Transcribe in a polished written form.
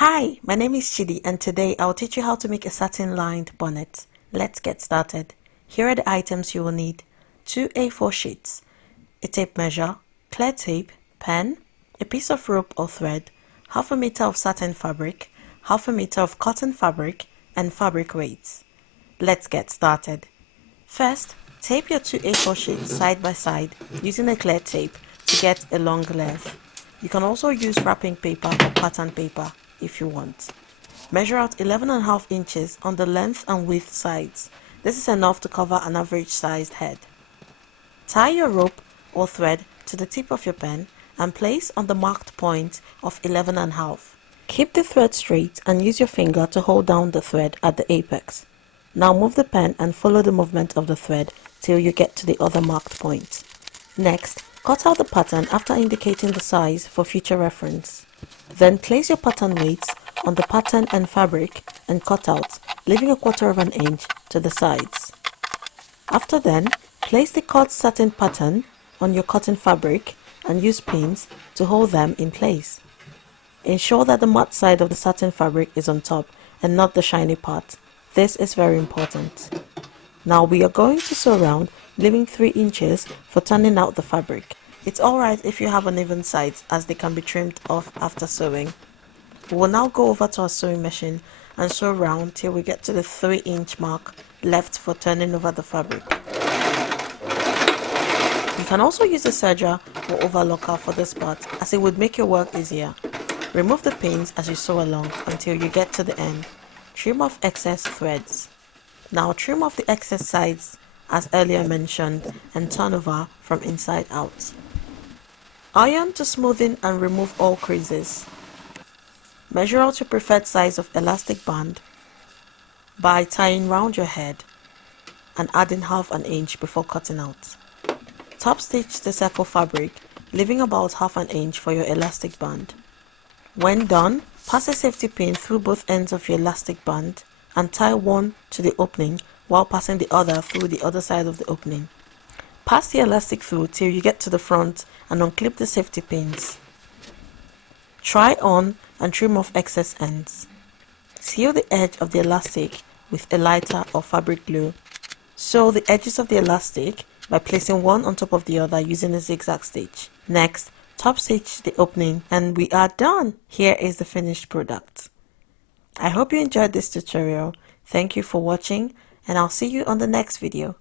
Hi, my name is Chidi and today I'll teach you how to make a satin-lined bonnet. Let's get started. Here are the items you will need. 2 A4 sheets, a tape measure, clear tape, pen, a piece of rope or thread, half a meter of satin fabric, half a meter of cotton fabric, and fabric weights. Let's get started. First, tape your 2 A4 sheets side by side using a clear tape to get a long length. You can also use wrapping paper or pattern paper if you want. Measure out 11.5 inches on the length and width sides. This is enough to cover an average sized head. Tie your rope or thread to the tip of your pen and place on the marked point of 11.5. Keep the thread straight and use your finger to hold down the thread at the apex. Now move the pen and follow the movement of the thread till you get to the other marked point. Next, cut out the pattern after indicating the size for future reference. Then place your pattern weights on the pattern and fabric and cut out, leaving 1/4 inch to the sides. After then, place the cut satin pattern on your cotton fabric and use pins to hold them in place. Ensure that the matte side of the satin fabric is on top and not the shiny part. This is very important. Now we are going to sew around, leaving 3 inches for turning out the fabric. It's alright if you have uneven sides as they can be trimmed off after sewing. We will now go over to our sewing machine and sew around till we get to the 3-inch mark left for turning over the fabric. You can also use a serger or overlocker for this part as it would make your work easier. Remove the pins as you sew along until you get to the end. Trim off excess threads. Now trim off the excess sides as earlier mentioned and turn over from inside out. Iron to smoothen and remove all creases. Measure out your preferred size of elastic band by tying round your head and adding 1/2 inch before cutting out. Top stitch the circle fabric, leaving about 1/2 inch for your elastic band. When done, pass a safety pin through both ends of your elastic band and tie one to the opening while passing the other through the other side of the opening. Pass the elastic through till you get to the front and unclip the safety pins. Try on and trim off excess ends. Seal the edge of the elastic with a lighter or fabric glue. Sew the edges of the elastic by placing one on top of the other using a zigzag stitch. Next, top stitch the opening and we are done. Here is the finished product. I hope you enjoyed this tutorial. Thank you for watching and I'll see you on the next video.